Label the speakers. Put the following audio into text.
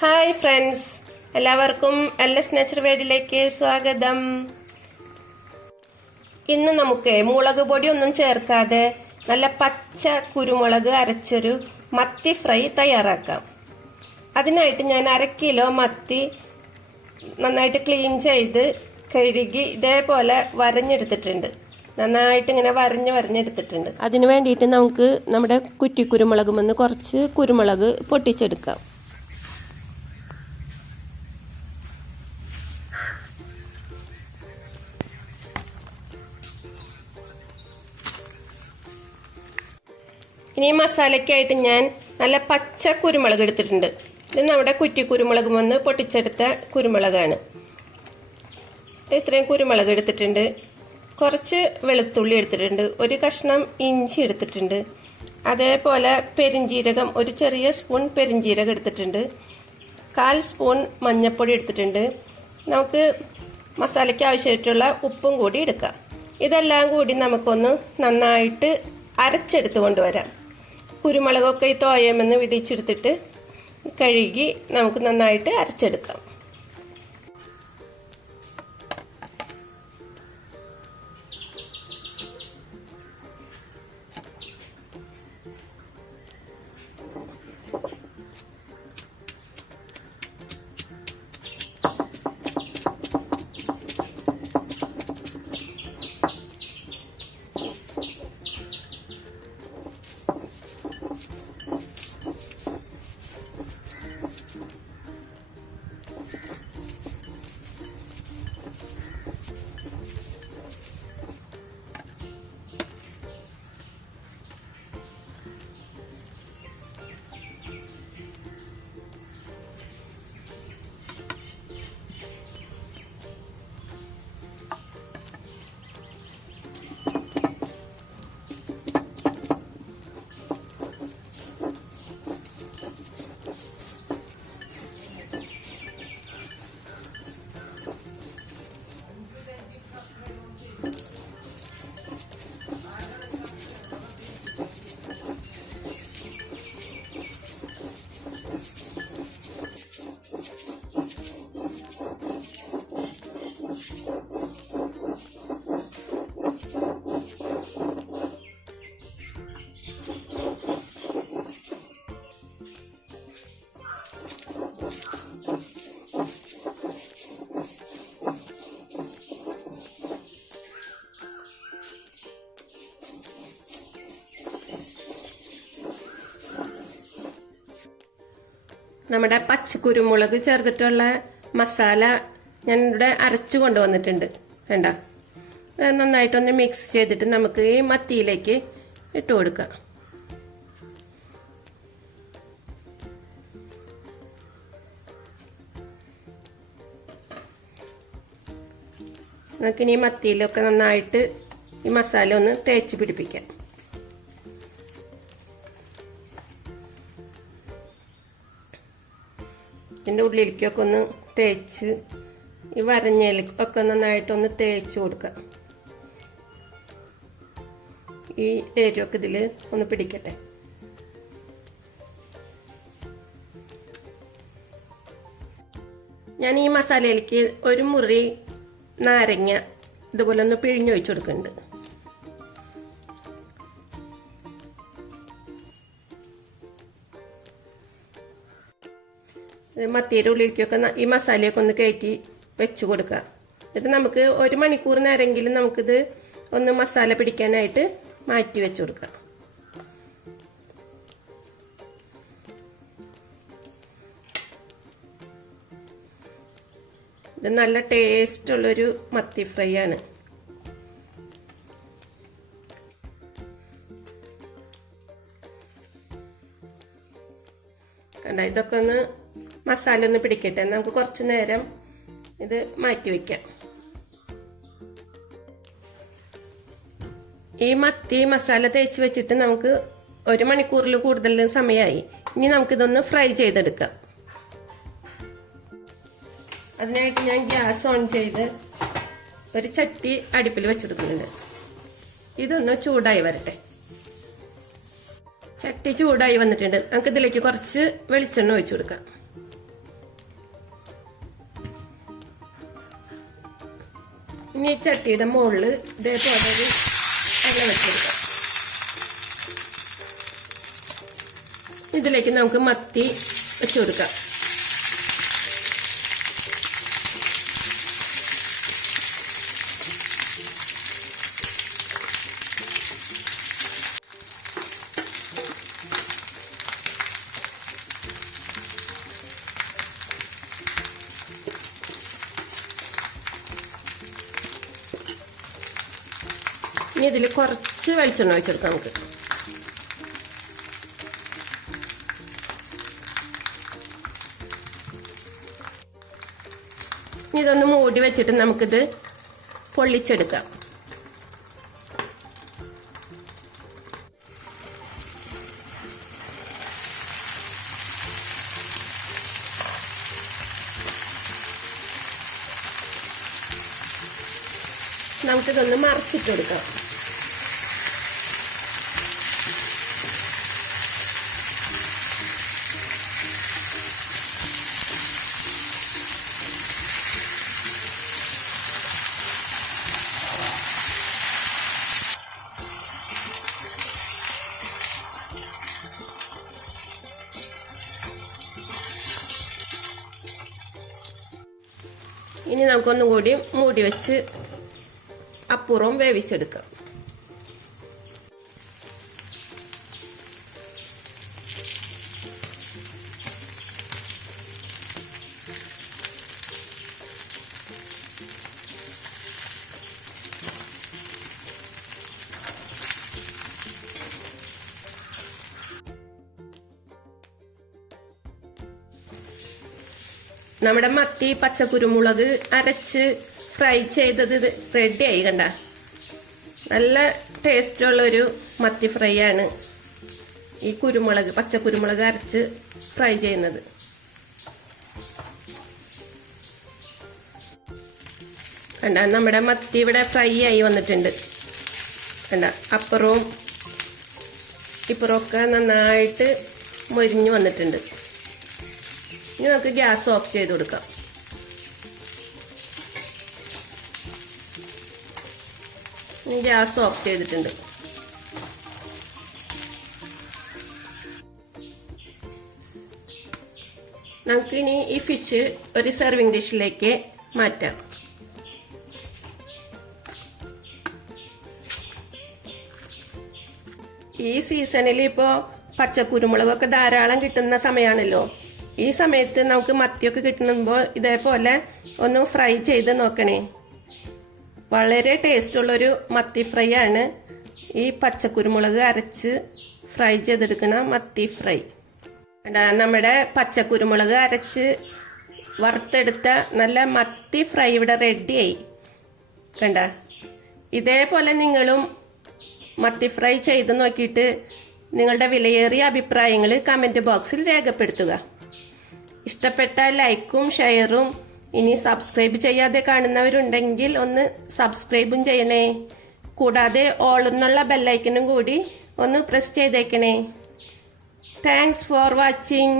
Speaker 1: Hi friends എല്ലാവർക്കും L S nature വേഡിലേക്ക് സ്വാഗതം. ഇന്ന് നമുക്ക് മുളക് പൊടി ഒന്നും ചേർക്കാതെ നല്ല പച്ച കുരുമുളക് അരച്ചൊരു മത്തി ഫ്രൈ തയ്യാറാക്കാം. അതിനായിട്ട് ഞാൻ അര കിലോ മത്തി നന്നായിട്ട് ക്ലീൻ ചെയ്ത് കഴുകി ഇതേപോലെ വരഞ്ഞെടുത്തിട്ടുണ്ട്. നന്നായിട്ട് ഇങ്ങനെ വരഞ്ഞ് വരഞ്ഞെടുത്തിട്ടുണ്ട്. അതിന് വേണ്ടിയിട്ട് നമുക്ക് നമ്മുടെ കുറ്റി കുരുമുളകുമെന്ന് കുറച്ച് കുരുമുളക് പൊട്ടിച്ചെടുക്കാം. ഇനി മസാലയ്ക്കായിട്ട് ഞാൻ നല്ല പച്ച കുരുമുളക് എടുത്തിട്ടുണ്ട്. ഇത് നമ്മുടെ കുറ്റി കുരുമുളക് വന്ന് പൊട്ടിച്ചെടുത്ത കുരുമുളകാണ്. ഇത്രയും കുരുമുളക് എടുത്തിട്ടുണ്ട്. കുറച്ച് വെളുത്തുള്ളി എടുത്തിട്ടുണ്ട്. ഒരു കഷ്ണം ഇഞ്ചി എടുത്തിട്ടുണ്ട്. അതേപോലെ പെരിഞ്ജീരകം ഒരു ചെറിയ സ്പൂൺ പെരിഞ്ജീരകം എടുത്തിട്ടുണ്ട്. കാൽ സ്പൂൺ മഞ്ഞൾപ്പൊടി എടുത്തിട്ടുണ്ട്. നമുക്ക് മസാലയ്ക്ക് ആവശ്യമായിട്ടുള്ള ഉപ്പും കൂടി എടുക്കാം. ഇതെല്ലാം കൂടി നമുക്കൊന്ന് നന്നായിട്ട് അരച്ചെടുത്ത് കൊണ്ടുവരാം. കുരുമുളകൊക്കെ ഈ തോയമെന്ന് വിടിച്ചെടുത്തിട്ട് കഴുകി നമുക്ക് നന്നായിട്ട് അരച്ചെടുക്കാം. നമ്മുടെ പച്ചക്കുരുമുളക് ചേർത്തിട്ടുള്ള മസാല ഞാൻ ഇവിടെ അരച്ചു കൊണ്ടുവന്നിട്ടുണ്ട്. വേണ്ട നന്നായിട്ടൊന്ന് മിക്സ് ചെയ്തിട്ട് നമുക്ക് ഈ മത്തിയിലേക്ക് ഇട്ട് കൊടുക്കാം. നമുക്കിനി മത്തിയിലൊക്കെ നന്നായിട്ട് ഈ മസാല ഒന്ന് തേച്ച് പിടിപ്പിക്കാം. ഇതിന്റെ ഉള്ളിലേക്കൊക്കെ ഒന്ന് തേച്ച് ഈ വരഞ്ഞേലൊക്കെ നന്നായിട്ടൊന്ന് തേച്ച് കൊടുക്കുക ഈ എരിവൊക്കെ ഇതിൽ ഒന്ന് പിടിക്കട്ടെ. ഞാൻ ഈ മസാലയിലേക്ക് ഒരു മുറി നാരങ്ങ ഇതുപോലെ ഒന്ന് പിഴിഞ്ഞൊഴിച്ചു കൊടുക്കുന്നുണ്ട്. മത്തിയുടെ ഉള്ളിലേക്കൊക്കെ ഈ മസാലയൊക്കെ ഒന്ന് കയറ്റി വെച്ച് കൊടുക്കുക. എന്നിട്ട് നമുക്ക് ഒരു മണിക്കൂർ നേരമെങ്കിലും നമുക്കിത് ഒന്ന് മസാല പിടിക്കാനായിട്ട് മാറ്റി വെച്ച് കൊടുക്കാം ഇത് നല്ല ടേസ്റ്റ് ഉള്ളൊരു മത്തി ഫ്രൈ ആണ് കണ്ട ഇതൊക്കെ ഒന്ന് മസാല ഒന്ന് പിടിക്കട്ടെ. നമുക്ക് കുറച്ച് നേരം ഇത് മാറ്റി വെക്കാം. ഈ മത്തി മസാല തേച്ച് വെച്ചിട്ട് നമുക്ക് ഒരു മണിക്കൂറിൽ കൂടുതൽ സമയമായി ഇനി നമുക്കിതൊന്ന് ഫ്രൈ ചെയ്തെടുക്കാം. അതിനായിട്ട് ഞാൻ ഗ്യാസ് ഓൺ ചെയ്ത് ഒരു ചട്ടി അടുപ്പിൽ വെച്ചെടുക്കുന്നുണ്ട്. ഇതൊന്ന് ചൂടായി വരട്ടെ. ചട്ടി ചൂടായി വന്നിട്ടുണ്ട്. നമുക്ക് ഇതിലേക്ക് കുറച്ച് വെളിച്ചെണ്ണ ഒഴിച്ചു കൊടുക്കാം. ഇനി ചട്ടിയുടെ മുകളിൽ ഇതേപോലെ എണ്ണ വെച്ചെടുക്കാം. ഇതിലേക്ക് നമുക്ക് മത്തി വെച്ചു കൊടുക്കാം. ഇനി ഇതിൽ കുറച്ച് വെളിച്ചെണ്ണ ഒഴിച്ചെടുക്കാം നമുക്ക്. ഇനി ഇതൊന്ന് മൂടി വെച്ചിട്ട് നമുക്കിത് പൊള്ളിച്ചെടുക്കാം. നമുക്കിതൊന്ന് മറച്ചിട്ട് കൊടുക്കാം ഇനി നമുക്കൊന്നും കൂടി മൂടി വെച്ച് അപ്പുറവും വേവിച്ചെടുക്കാം. നമ്മുടെ മത്തി പച്ചക്കുരുമുളക് അരച്ച് ഫ്രൈ ചെയ്തത് ഇത് റെഡിയായി കണ്ട. നല്ല ടേസ്റ്റുള്ള ഒരു മത്തി ഫ്രൈ ആണ് ഈ കുരുമുളക് പച്ചക്കുരുമുളക് അരച്ച് ഫ്രൈ ചെയ്യുന്നത്. കണ്ട നമ്മുടെ മത്തി ഇവിടെ ഫ്രൈ ആയി വന്നിട്ടുണ്ട്. കണ്ട അപ്പുറവും ഇപ്പുറമൊക്കെ നന്നായിട്ട് മൊരിഞ്ഞു വന്നിട്ടുണ്ട്. ഇനി നമുക്ക് ഗ്യാസ് ഓഫ് ചെയ്ത് കൊടുക്കാം. ഗ്യാസ് ഓഫ് ചെയ്തിട്ടുണ്ട്. നമുക്ക് ഇനി ഈ ഫിഷ് ഒരു സെർവിങ് ഡിഷിലേക്ക് മാറ്റാം. ഈ സീസണിൽ ഇപ്പോൾ പച്ചക്കുരുമുളകൊക്കെ ധാരാളം കിട്ടുന്ന സമയമാണല്ലോ ഈ സമയത്ത് നമുക്ക് മത്തിയൊക്കെ കിട്ടുമ്പോൾ ഇതേപോലെ ഒന്ന് ഫ്രൈ ചെയ്ത് നോക്കണേ. വളരെ ടേസ്റ്റ് ടേസ്റ്റുള്ളൊരു മത്തി ഫ്രൈ ആണ്. ഈ പച്ചക്കുരുമുളക് അരച്ച് ഫ്രൈ ചെയ്തെടുക്കണ മത്തി ഫ്രൈ നമ്മുടെ പച്ചക്കുരുമുളക് അരച്ച് വറുത്തെടുത്ത നല്ല മത്തി ഫ്രൈ ഇവിടെ റെഡിയായി കണ്ട ഇതേപോലെ നിങ്ങളും മത്തി ഫ്രൈ ചെയ്ത് നോക്കിയിട്ട് നിങ്ങളുടെ വിലയേറിയ അഭിപ്രായങ്ങൾ കമന്റ് ബോക്സിൽ രേഖപ്പെടുത്തുക. ഇഷ്ടപ്പെട്ട ലൈക്കും ഷെയറും ഇനി സബ്സ്ക്രൈബ് ചെയ്യാതെ കാണുന്നവരുണ്ടെങ്കിൽ ഒന്ന് സബ്സ്ക്രൈബും ചെയ്യണേ. കൂടാതെ ഓൾ എന്നുള്ള ബെല്ലൈക്കനും കൂടി ഒന്ന് പ്രസ് ചെയ്തേക്കണേ. Thanks for watching